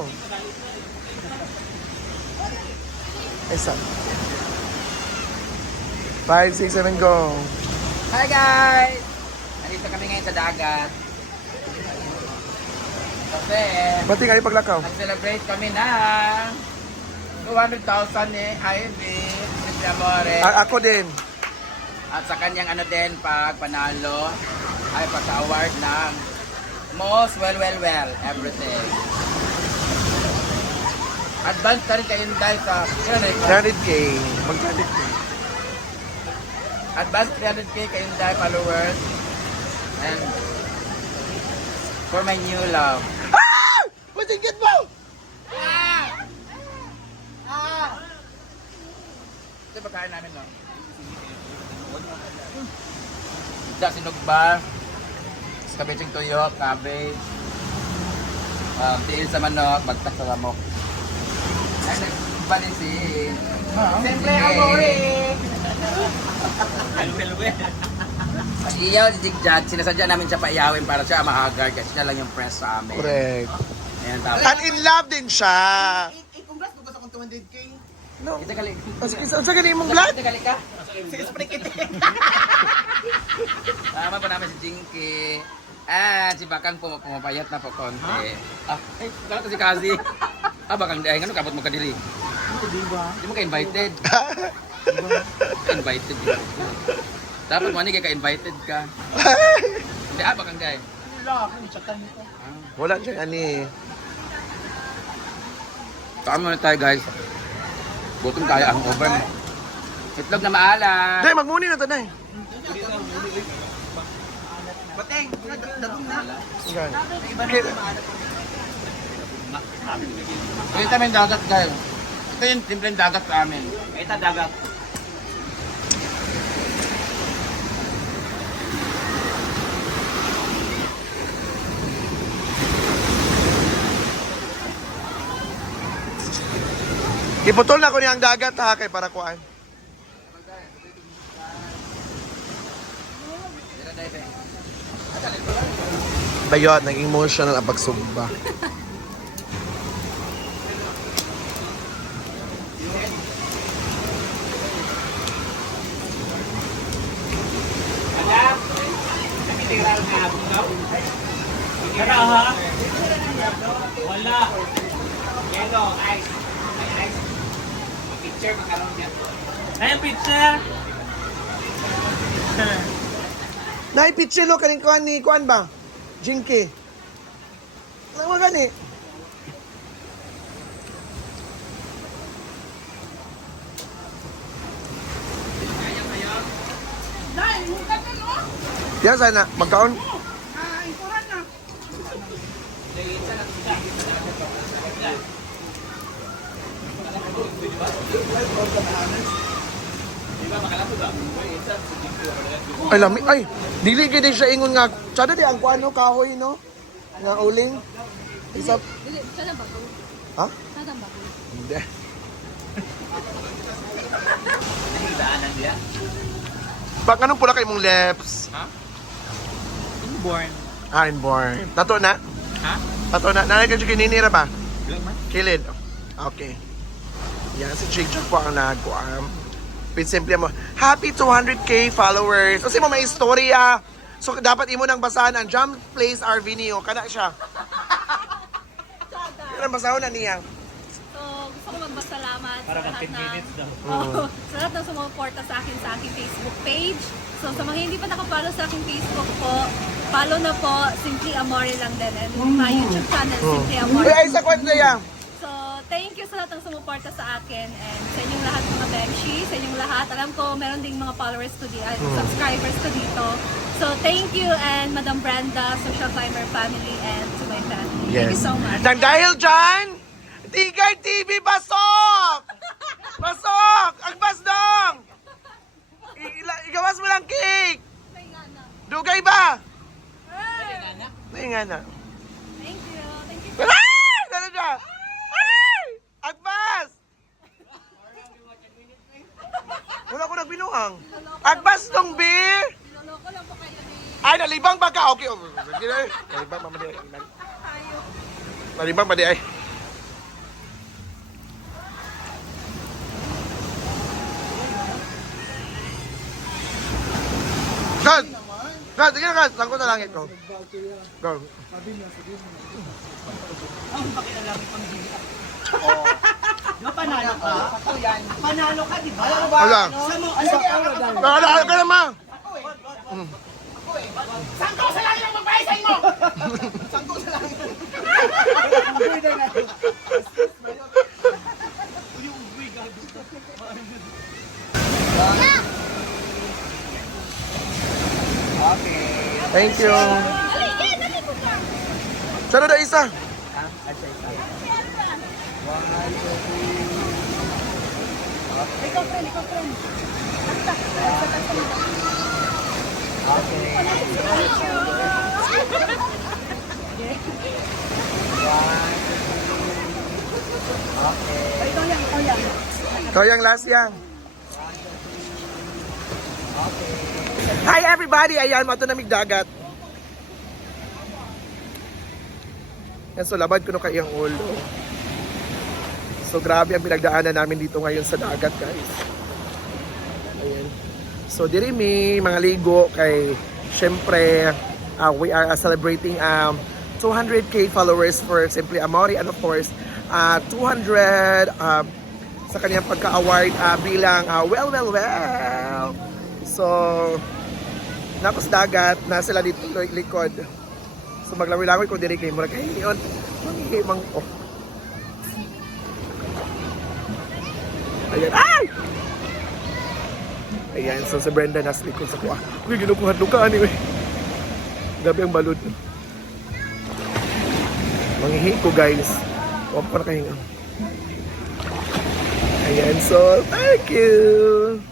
go. Isa. 5, 6, 7, go. Hi guys! Nandito kami ngayon sa dagat. Kasi Bati kayo paglakaw. nag-celebrate kami ng 200,000 ni Ivy, Simple Amore. Ako din. At sa kanyang ano din, pag panalo, ay pagka-award ng most well, everything. Advance na rin kayo dahil sa 300K. Mag-300K. advance 300k kayo dahil followers. And for my new love. Ah! Matigit mo! Ito yung pagkain namin, no? Isda sinugba, kabitsing tuyo, cabbage, tiil sa manok, bagtak sa lamok. Ay, nagbalisin. Siyempre, amore! Iyaw, si Jigjag, sinasadya namin siya paiyawin para siya mahagar kasi siya lang yung press sa amin. Correct. Ayan, tapos. And in love din siya. Congrats ko sa 200k. No. Kita kali. Sa galing mong vlog? Kita kali ka? Sige, spray kita. Tama pa namin si Jinky. Ah, si Bakang pumapayat na po konti. Ay, kala ko si Kazi. Bakang dahil, ano kapot mo ka dili? Hindi mo ka-invited. Invited. Dapat mo ka-invited ka. Hindi, Bakang dahil. Wala siya ani. Saan muna tayo guys? Gutom tayo ang over. Itlog na maalat. Dahil magmuni na tanay. Bateng, dabong na. Ito yung dagat guys. Ito yung simpleng dagat sa amin. Ito dagat. Iputol na ko niyang dagat ha kay para kuan. Bayot, naging emotional ang pagsumba. Tara ha? Wala. Yellow, ice. Ice. Picture makaroon niya. Ay, picture! Nay pichilo kaning kuan ni kuan ba? Jinky. Ano gani? Yan sana magkaon. Ay lami ay dili gid siya ingon nga tsada di ang kuan no kahoy no nga uling isa Dili, sana bago. ha Sana bago. hindi Daanan dia. pag anong pula kay mong lips Inborn. inborn tato na Ha? tato na nanay ka kininira ba kilid okay yan si Jake po ang nagkuam simple mo happy 200k followers kasi mo may istorya so dapat imo nang basahan ang Jump Place Arvinio kana siya yan ang basahon na niya. So, gusto ko magpasalamat sa Para lahat 10 minutes daw. sa lahat ng sumuporta sa aking Facebook page. So, sa mga hindi pa nakapollow sa aking Facebook po, follow na po, Simply Amore lang din. And my YouTube channel, Simply Amore. Uy, ay sa kwento yan. So, thank you sa lahat ng sumuporta sa akin and sa inyong lahat mga Benshi, sa inyong lahat. Alam ko, meron ding mga followers ko dito, subscribers ko dito. So, thank you and Madam Brenda, Social Climber family, and to my family. Thank you so much. Nang dahil dyan, Tigay TV basok! Basok! Agbas dong! Igawas mo lang cake! Dugay ba? Naingana. Thank you. Thank you. Ay! Ano siya? Ay! Agbas! Wala ko nagbinuang. Agbas dong, B! Niloloko lang po kayo ni Ay, nalibang ba ka? Okay. Nalibang pa mali. Nalibang pa di ay. dagat. Sangko sa langit ko. Go. Ang pakialam pang hindi. Oh. Di ba panalo ka? Ako yan. Panalo ka, di ba? Alam mo ba? Wala. Sa mo, ano ba? Nakalaal ka naman. Sangko sa langit ang magpaisay mo! Sangko sa langit. Okay. Thank you. Sana na isa. Ikaw yung last yang. Hi everybody! Ayan, matunamig dagat. Yan, so labad ko na kayang ulo. So grabe ang pinagdaanan namin dito ngayon sa dagat, guys. Ayan. So diri mi mga ligo kay syempre we are celebrating 200k followers for Simply Amore and of course 200 sa kanyang pagka-award bilang well. So napos dagat na sila dito likod. So maglawi-lawi ko diri kay murag hiyon. Manghimang oh. Ayan. Ay! Ayan, so si Brenda nasa likod sa kuha. Uy, ginukuhan luka anyway. Gabi ang balod. Manghihi ko guys. Huwag pa na kahinga. Ayan, so thank you.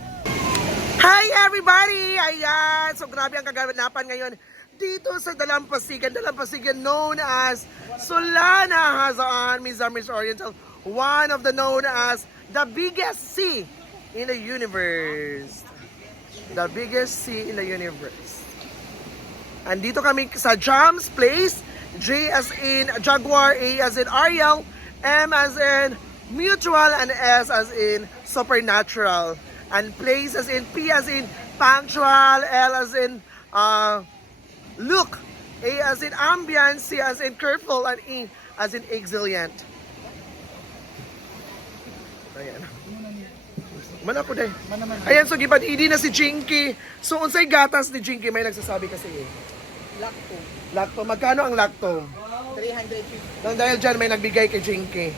Hi everybody! Ayan, so grabe ang kaganapan ngayon dito sa Dalampasigan known as Solana Hazaan, Misamis Oriental, one of the known as the biggest sea in the universe. The biggest sea in the universe. Andito kami sa Jam's Place. J as in Jaguar, A as in Ariel, M as in Mutual, and S as in Supernatural. And place as in P as in Punctual, L as in Look, A as in Ambience, C as in Careful, and E as in Exilient. Ayan. Man ako day. Ayan, so gibad idi na si Jinky. So unsay gatas ni Jinky may nagsasabi kasi eh. Lacto. Lacto, magkano ang lacto? 350. Nang dahil dyan may nagbigay kay Jinky.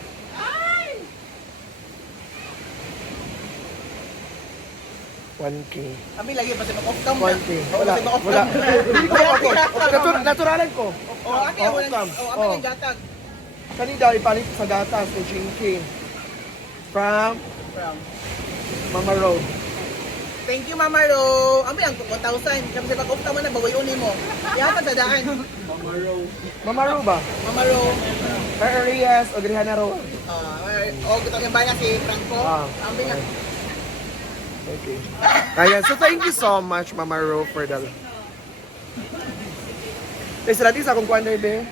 1K. Kami lagi pa sa off-cam na. 1K. Wala. Wala. Naturalan ko. Oh, okay, Oh, wala. off-cam. Oh, Oh. ang gatag. Kani daw ipalit sa gatas kay Jinky. From From. Mama Road. Thank you, Mama Ro. Ami ang 1,000. Kasi pag off-cam na, baway uni mo. Yata sa daan. Mama Road ba? Mama Ro. Arias o Grihana Road. Gusto yung bayan si Franco. Ambi nga. Okay. Ayan, so thank you so much, Mama Ro, for the... Sila sa akong kuwan be?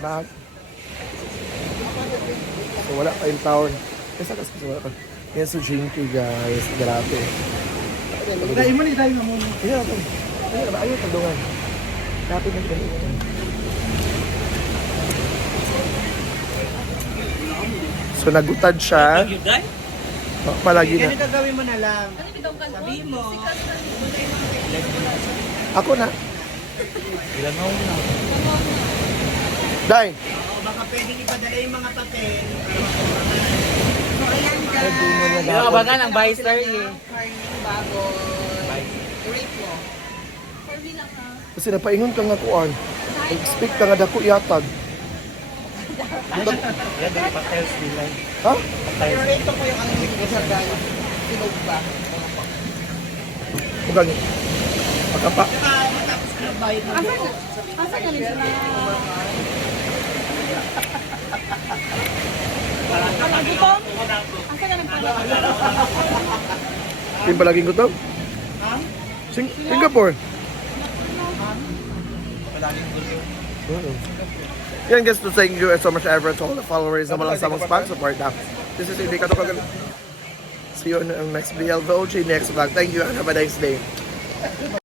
Bag. So wala pa yung taon. Kasi wala pa. Yan so Jinky guys. Grabe. Dahil mo ni dahil na muna. Ayan ako. Ayaw tagdungan. Grabe na ito. So nagutad siya. Palagi na. Kaya gagawin mo na lang. Sabi mo. Ako na. Ilangaw na. Dai. Baka pwedeng ipadala yung mga papel. So ayan guys. Pinakabangan ang buy star eh. Carning baboy. I-rate mo. Kasi napaingon ka nga kuan. Expect ka nga dako yatag. Yan yung patels nila. Ha? I-rate ko yung ang ko sa guys. Sinog ba? Bukan. Pagkapa. Matapos ko nagbayad mo. Asa ka rin sila? Palagutom? Asa ka rin palagutom? Yung palaging ko to? Singapore. Yan guys, to thank you so much ever to all the followers na walang samang support na. This is Hindi Kato Kagal. See you on the next BLVOG next vlog. Thank you and have a nice day.